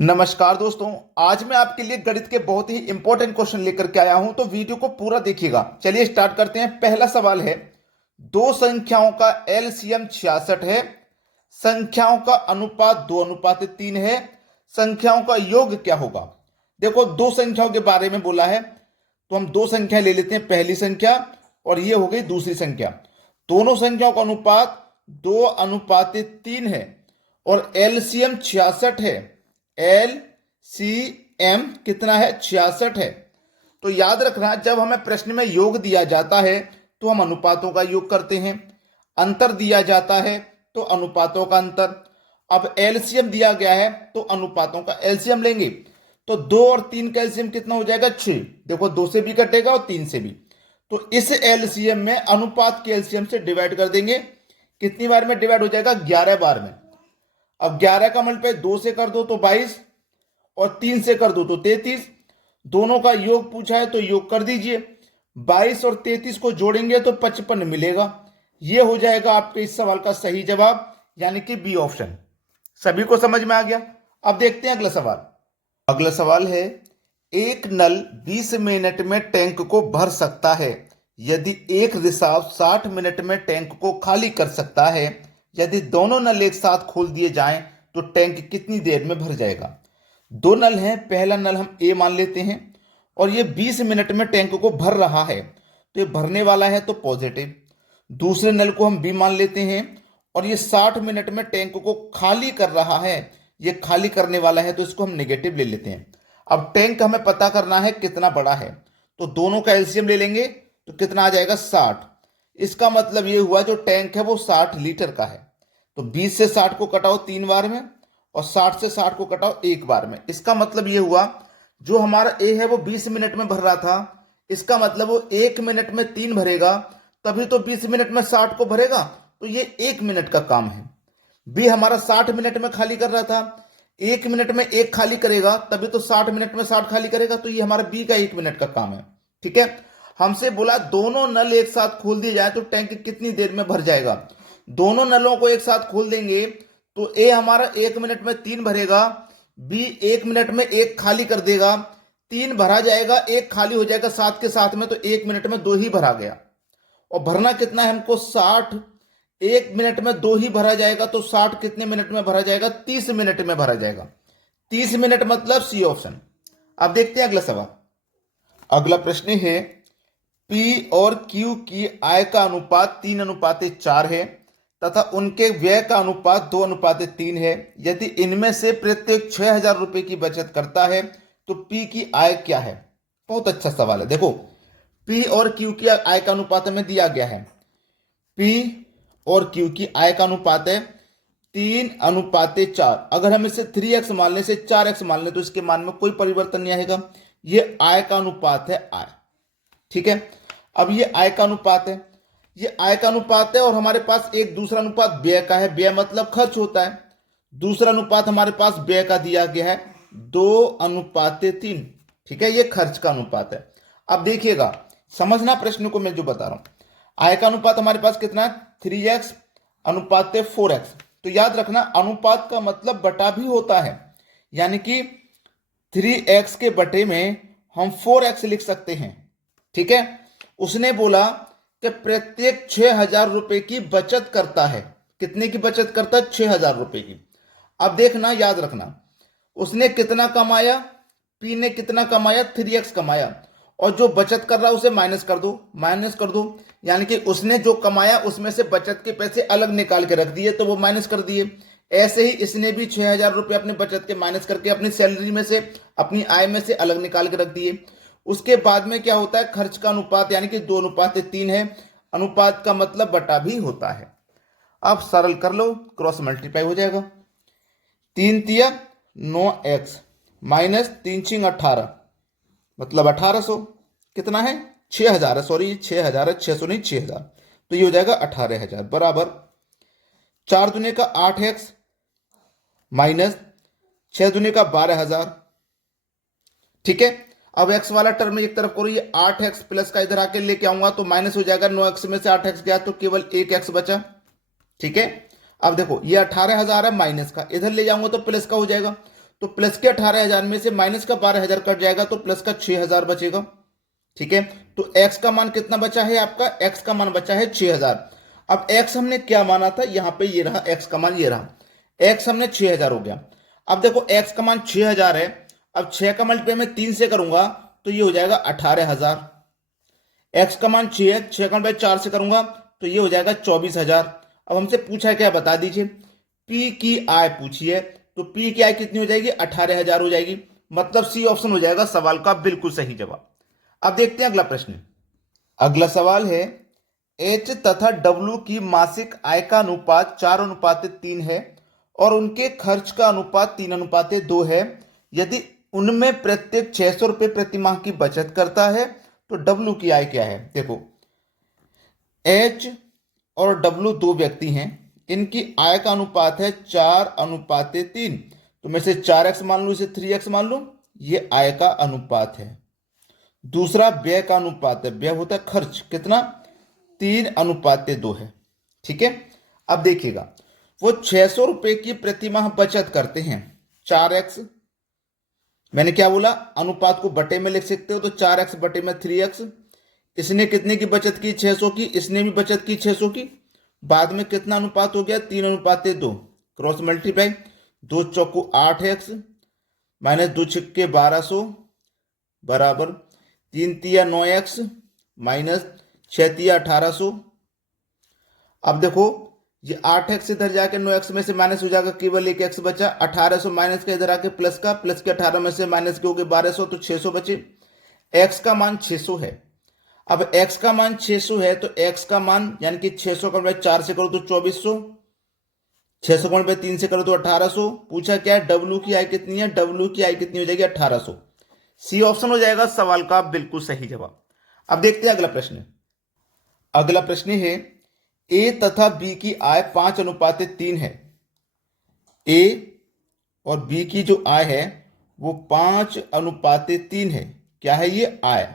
नमस्कार दोस्तों। आज मैं आपके लिए गणित के बहुत ही इंपॉर्टेंट क्वेश्चन लेकर के आया हूं, तो वीडियो को पूरा देखिएगा। चलिए स्टार्ट करते हैं। पहला सवाल है, दो संख्याओं का एलसीएम 66 है, संख्याओं का अनुपात 2:3 है, संख्याओं का योग क्या होगा। देखो, दो संख्याओं के बारे में बोला है तो हम दो संख्या ले लेते हैं, पहली संख्या और ये हो गई दूसरी संख्या। दोनों संख्याओं का अनुपात 2:3 है और एलसीएम 66 है। एल सी एम कितना है? 66 है। तो याद रखना, जब हमें प्रश्न में योग दिया जाता है तो हम अनुपातों का योग करते हैं, अंतर दिया जाता है तो अनुपातों का अंतर। अब एलसीएम दिया गया है तो अनुपातों का एलसीएम लेंगे। तो 2 और 3 का एलसीएम कितना हो जाएगा? 6। देखो, 2 से भी कटेगा और 3 से भी। तो इस एलसीएम में अनुपात के एलसीएम से डिवाइड कर देंगे। कितनी बार में डिवाइड हो जाएगा? 11 बार में। अब 11 का मल्टीप्लाई 2 से कर दो तो 22 और 3 से कर दो तो 33। दोनों का योग पूछा है तो योग कर दीजिए। 22 और 33 को जोड़ेंगे तो 55 मिलेगा। यह हो जाएगा आपके इस सवाल का सही जवाब, यानी कि बी ऑप्शन। सभी को समझ में आ गया? अब देखते हैं अगला सवाल। अगला सवाल है, एक नल 20 मिनट में टैंक को भर सकता है यदि एक रिसाव 60 मिनट में टैंक को खाली कर सकता है। यदि दोनों नल एक साथ खोल दिए जाएं तो टैंक कितनी देर में भर जाएगा। दो नल हैं, पहला नल हम ए मान लेते हैं और ये 20 मिनट में टैंक को भर रहा है, तो ये भरने वाला है तो पॉजिटिव। दूसरे नल को हम बी मान लेते हैं और ये 60 मिनट में टैंक को खाली कर रहा है, ये खाली करने वाला है, तो इसको हम नेगेटिव ले लेते हैं। अब टैंक हमें पता करना है कितना बड़ा है, तो दोनों का एलसीएम ले लेंगे तो कितना आ जाएगा? 60। इसका मतलब ये हुआ जो टैंक है वो 60 लीटर का है। तो 20 से 60 को कटाओ 3 बार में और 60 से 60 को कटाओ 1 बार में। इसका मतलब ये हुआ जो हमारा ए है वो 20 मिनट में भर रहा था, इसका मतलब वो 1 मिनट में 3 भरेगा, तभी तो 20 मिनट में 60 को भरेगा, तो ये 1 मिनट का काम है। बी हमारा 60 मिनट में खाली कर रहा था, 1 मिनट में 1 खाली करेगा, तभी तो 60 मिनट में 60 खाली करेगा, तो ये हमारा बी का 1 मिनट का काम है। ठीक है, हमसे बोला दोनों नल एक साथ खोल दिए जाए तो टैंक कितनी देर में भर जाएगा। दोनों नलों को एक साथ खोल देंगे तो ए हमारा 1 मिनट में 3 भरेगा, बी 1 मिनट में 1 खाली कर देगा, 3 भरा जाएगा, 1 खाली हो जाएगा साथ के साथ में, तो 1 मिनट में 2 ही भरा गया। और भरना कितना है हमको? 60। 1 मिनट में 2 ही भरा जाएगा, तो 60 कितने मिनट में भरा जाएगा? 30 मिनट में भरा जाएगा। 30 मिनट मतलब सी ऑप्शन। अब देखते हैं अगला सवाल। अगला प्रश्न है, पी और क्यू की आय का अनुपात 3:4 है तथा उनके व्यय का अनुपात 2:3 है। यदि इनमें से प्रत्येक 6,000 रुपए की बचत करता है तो पी की आय क्या है। बहुत अच्छा सवाल है। देखो, पी और क्यू की आय का अनुपात हमें दिया गया है। पी और क्यू की आय का अनुपात है 3:4। अगर हम इसे 3x मान लें, 4x मान लें, तो इसके मान में कोई परिवर्तन नहीं आएगा। ये आय का अनुपात है, आय। ठीक है, अब ये आय का अनुपात है, ये आय का अनुपात है और हमारे पास एक दूसरा अनुपात व्यय का है। व्यय मतलब खर्च होता है। दूसरा अनुपात हमारे पास व्यय का दिया गया है 2:3। ठीक है, ये खर्च का अनुपात है। अब देखिएगा, समझना प्रश्न को मैं जो बता रहा हूं। आय का अनुपात हमारे पास कितना है? 3x अनुपात 4x। तो याद रखना, अनुपात का मतलब बटा भी होता है, यानी कि 3x के बटे में हम 4x लिख सकते हैं। ठीक है, उसने बोला कि प्रत्येक 6,000 रुपए की बचत करता है। कितने की बचत करता है? 6,000 रुपए की। अब देखना, याद रखना, उसने कितना कमाया? पी ने कितना कमाया? 3x कमाया। और जो बचत कर रहा है उसे माइनस कर दो, माइनस कर दो, यानी कि उसने जो कमाया उसमें से बचत के पैसे अलग निकाल के रख दिए, तो वो माइनस कर दिए। ऐसे ही इसने भी 6,000 रुपये अपने बचत के माइनस करके अपनी सैलरी में से, अपनी आय में से अलग निकाल के रख दिए। उसके बाद में क्या होता है? खर्च का अनुपात, यानी कि 2:3 है। अनुपात का मतलब बटा भी होता है। अब सरल कर लो, क्रॉस मल्टीप्लाई हो जाएगा। 3 तिया 9x माइनस 3 छिंग 18, मतलब 1800। कितना है? 6,000 है, सॉरी 6,000 है, 600 नहीं, 6,000। तो ये हो जाएगा 18,000 बराबर 4 दूनी का 8x माइनस 6 दूनी का 12,000। ठीक है, अब x वाला टर्म एक तरफ करो, ये 8x प्लस का इधर आके लेके आऊंगा तो माइनस हो जाएगा। 9x में से 8x गया तो केवल 1x बचा। ठीक है, अब देखो ये 18,000 है, माइनस का इधर ले जाऊंगा तो प्लस का हो जाएगा, तो प्लस के 18,000 में से माइनस का 12,000 कट जाएगा तो प्लस का 6,000 बचेगा। ठीक है, तो x का मान कितना बचा है आपका, x का मान बचा है 6,000। अब x हमने क्या माना था, यहां पे ये रहा x का मान, ये रहा x हमने 6,000 हो गया। अब देखो x का मान 6,000 है, अब 6 का मल्टीप्लाई मैं 3 से करूंगा तो ये हो जाएगा 18,000। x का मान 6 है, 6 का मल्टीप्लाई 4 से करूंगा तो ये हो जाएगा 24,000। अब हमसे पूछा क्या, बता दीजिए, p की आय पूछी है, तो p की आय कितनी हो जाएगी, 18,000 हो जाएगी। मतलब सी ऑप्शन हो जाएगा सवाल का बिल्कुल सही जवाब। अब देखते हैं अगला प्रश्न। अगला सवाल है, एच तथा डब्ल्यू की मासिक आय का अनुपात 4:3 है और उनके खर्च का अनुपात 3:2 है। यदि उनमें प्रत्येक 600 रुपये प्रति माह की बचत करता है तो डब्ल्यू की आय क्या है। देखो, एच और डब्ल्यू दो व्यक्ति हैं, इनकी आय का अनुपात है 4:3। तो मैं इसे 4x मान लूं, इसे 3x मान लूं, ये आय का अनुपात है। दूसरा व्यय का अनुपात है, व्यय होता है खर्च, कितना, 3:2 है। ठीक है, अब देखिएगा, वो 600 रुपए की प्रति माह बचत करते हैं, 4x, मैंने क्या बोला, अनुपात को बटे में लिख सकते हो, तो 4x बटे में 3x। इसने कितने की बचत की, 600 की, इसने भी बचत की 600 की। बाद में कितना अनुपात हो गया, 3:2, क्रॉस मल्टीप्लाई, 2 चौको 8x माइनस 2 छिक्के 1200 बराबर 3 तिया 9x माइनस 6 तिया 1800। अब देखो, ये 8x इधर जाके 9x में से माइनस हो जाएगा, केवल एक x बचा, 1800 माइनस का इधर आके प्लस का, प्लस के 18 में से माइनस के हो गए 1200, तो 600 बचे। x का मान 600 है। अब x का मान 600 है तो x का मान यानी कि 600 का 4 से करो तो 2400, 600 का 3 से करो तो 1800। पूछा क्या है, w की आय कितनी है, w की आय कितनी हो जाएगी, 1800। सी ऑप्शन हो जाएगा सवाल का बिल्कुल सही जवाब। अब देखते हैं अगला प्रश्न। अगला प्रश्न है, ए तथा बी की आय 5:3 है। ए और बी की जो आय है वो 5:3 है। क्या है ये, आय।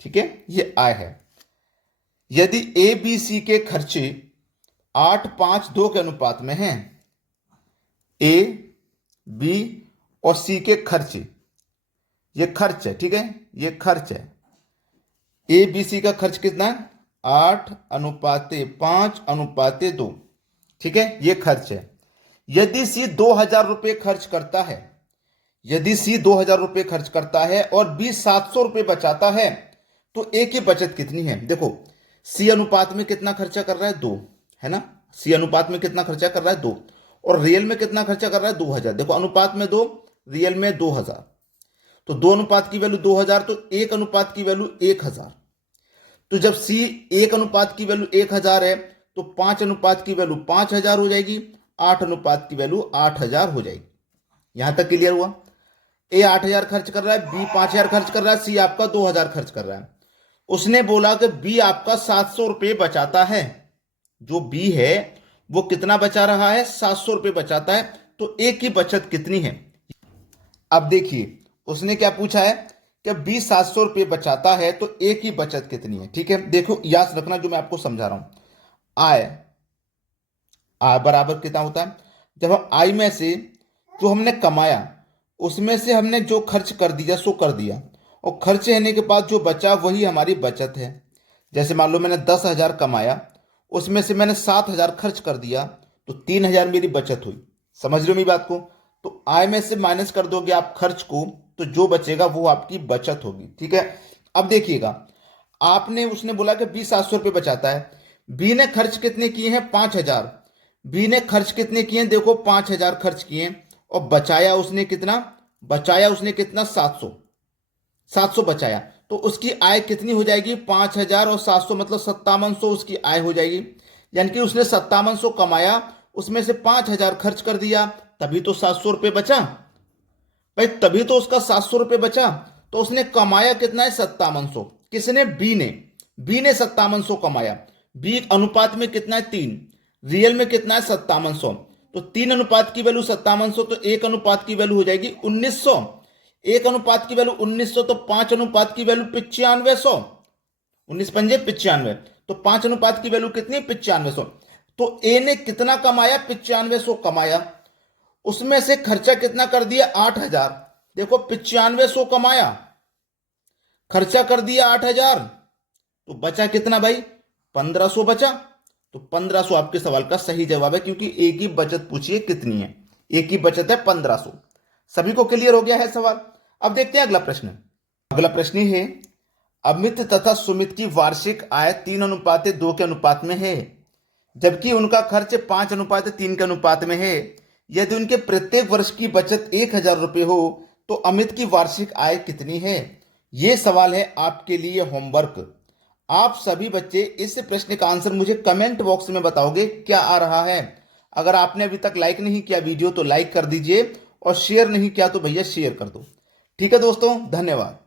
ठीक है, ये आय है। यदि ए बी सी के खर्चे 8:5:2 के अनुपात में हैं, ए बी और सी के खर्चे, ये खर्च है, ठीक है, ये खर्च है। ए बी सी का खर्च कितना है, 8:5:2। ठीक है, ये खर्च है। यदि सी 2,000 रुपये खर्च करता है, यदि सी 2,000 रुपये खर्च करता है और बी 700 रुपये बचाता है तो ए की बचत कितनी है। देखो, सी अनुपात में कितना खर्चा कर रहा है, 2 है ना, सी अनुपात में कितना खर्चा कर रहा है, 2, और रियल में कितना खर्चा कर रहा है, 2,000। देखो, अनुपात में 2, रियल में 2,000, तो 2 अनुपात की वैल्यू 2,000, तो 1 अनुपात की वैल्यू 1,000। तो जब सी 1 अनुपात की वैल्यू 1,000 है तो 5 अनुपात की वैल्यू 5,000 हो जाएगी, 8 अनुपात की वैल्यू 8,000 हो जाएगी। यहां तक क्लियर हुआ। ए 8,000 खर्च कर रहा है, बी 5,000 खर्च कर रहा है, सी आपका 2,000 खर्च कर रहा है। उसने बोला कि बी आपका 700 रुपये बचाता है। जो बी है वो कितना बचा रहा है, 700 रुपये बचाता है, तो ए की बचत कितनी है। अब देखिए, उसने क्या पूछा है कि बी 700 रुपये बचाता है तो ए की बचत कितनी है। ठीक है, देखो याद रखना जो मैं आपको समझा रहा हूं, आय, आय बराबर कितना होता है, जब हम आय में से जो हमने कमाया उसमें से हमने जो खर्च कर दिया सो कर दिया, और खर्च होने के बाद जो बचा वही हमारी बचत है। जैसे मान लो मैंने 10,000 कमाया, उसमें से मैंने 7,000 खर्च कर दिया, तो 3,000 मेरी बचत हुई। समझ रहे हो मेरी बात को। तो आय में से माइनस कर दोगे आप खर्च को, तो जो बचेगा वो आपकी बचत होगी। ठीक है, अब देखिएगा, आपने, उसने बोला कि बी 700 रुपये बचाता है, बी ने खर्च कितने किए हैं, 5,000। बी ने खर्च कितने किए हैं, देखो 5,000 खर्च किए, और बचाया उसने कितना, बचाया उसने कितना, 700 बचाया, तो उसकी आय कितनी हो जाएगी, 5,000 और 700 मतलब 5700 उसकी आय हो जाएगी। यानी कि उसने 5700 कमाया, उसमें से 5,000 खर्च कर दिया, तभी तो 700 रुपये बचा भाई, तभी तो उसका 700 रुपये बचा। तो उसने कमाया कितना है, 5700। किसने, बी ने, बी ने 5700 कमाया। बी अनुपात में कितना है, 3, रियल में कितना है, 5700। तो 3 अनुपात की वैल्यू 5700, तो 1 अनुपात की वैल्यू हो जाएगी 1900। 1 अनुपात की वैल्यू 1900, तो 5 अनुपात की वैल्यू 9500, 19 पंजे 95, तो 5 अनुपात की वैल्यू कितनी, 9500। तो ए ने कितना कमाया, 9500 कमाया। उसमें से खर्चा कितना कर दिया 8,000। देखो 9500 कमाया, खर्चा कर दिया 8,000, तो बचा कितना भाई 1500 बचा। तो 1500 आपके सवाल का सही जवाब है, क्योंकि एक ही बचत पूछी है कितनी है, एक ही बचत है 1500। सभी को क्लियर हो गया है सवाल। अब देखते हैं अगला प्रश्न। अगला प्रश्न है, अमित तथा सुमित की वार्षिक आय 3:2 के अनुपात में है, जबकि उनका खर्च 5:3 के अनुपात में है। यदि उनके प्रत्येक वर्ष की बचत 1,000 रुपये हो तो अमित की वार्षिक आय कितनी है। यह सवाल है आपके लिए होमवर्क। आप सभी बच्चे इस प्रश्न का आंसर मुझे कमेंट बॉक्स में बताओगे क्या आ रहा है। अगर आपने अभी तक लाइक नहीं किया वीडियो तो लाइक कर दीजिए, और शेयर नहीं किया तो भैया शेयर कर दो। ठीक है दोस्तों, धन्यवाद।